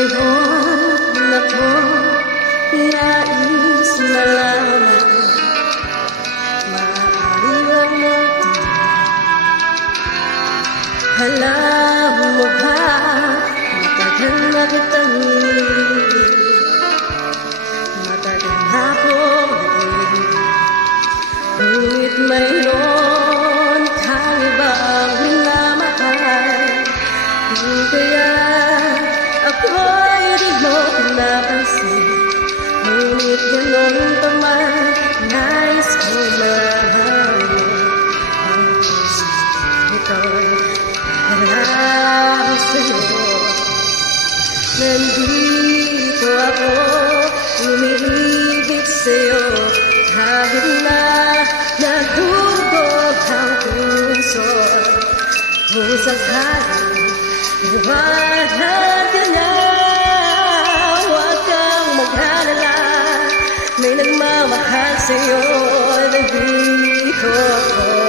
Ngayon ako nais malaman, maaari lang natin. Alam mo ba, matagal na kitang iniibig, matagal na akong naiibig. Ngunit mayroon tayong ibang minamahal, di kaya ako'y di mo pinapansin. Ngunit gano'n pa man, nais ko mahal mo. Ang puso ito'y hanap sa'yo. Nandito ako, umiibig sa'yo, kahit na nagdurog ang puso. Kung sakali iwanan ka na, huwag kang mag-alala, may nagmamahal sa'yo, nandito ako.